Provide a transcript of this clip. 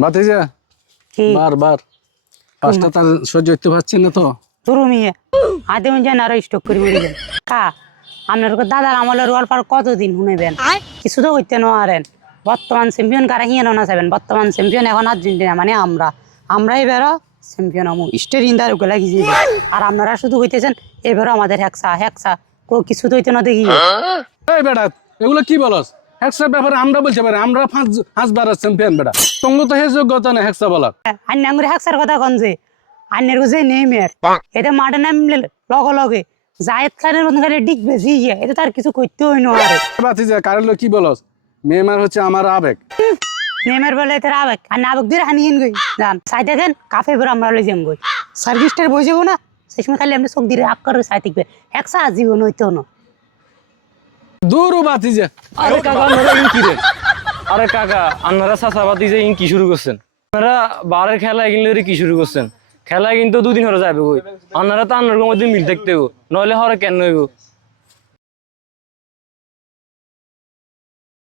ভাতিজা বারবার পাঁচটা তার সহ্য করতে পারছি না তো। তোর মিয়ে আদে যান আর স্টক করে মরে যান কা আপনার দাদার আমলের অল্পার কতদিন শুনেবেন কিছু তো করতে নারেন। বর্তমান চ্যাম্পিয়ন কারা হিয়ে না চাবেন, বর্তমান চ্যাম্পিয়ন এখন আর্জেন্টিনা মানে আমরাই বেরো চ্যাম্পিয়ন আমু স্টের ইন্দার ওগুলা গিয়ে আর আপনারা শুধু হইতেছেন এবারও আমাদের হেক্সা কিছু তো হইতে না দেখি। এই বেটা এগুলো কি বলস? হেক্সা ব্যাপারে আমরা বলতে পারি, আমরা পাঁচবার চ্যাম্পিয়ন বেটা, তোমরা তো হে যোগ্যতা নেই হেক্সা বলার। আন্য আঙ্গুর হেক্সার কথা কন যে আন্যের যে নেমের এটা মাঠে নামলে লগে জায়েদ খানের মতন খালি ডিগ বেশি গিয়ে এটা তার কিছু করতে হই না। ভাতিজা কারেলো কি বলস? নেইমার হচ্ছে আমার আবেগ। নেমের বলে এটার আবেগ আর আবেগ দিয়ে হানিয়েন গই জান সাইতে দেন কাফে বের আমরা লই যাম গই সার্ভিসটার বই যাবো না সেই সময় খালি আমরা চোখ দিয়ে আগ করে সাইতে গবে হেক্সা জীবন হইতো না। দূর ভাতিজা। আরে কাকা আপনারা ইনকি রে? আরে কাকা আপনারা চাচাবাদি যে ইনকি শুরু করছেন, আপনারা বারের খেলা এগুলো কি শুরু করছেন? খেলা কিন্তু দুদিন হরে যাবে গই, আপনারা তো আপনার মধ্যে মিল থাকতে নইলে হরে কেন হইব?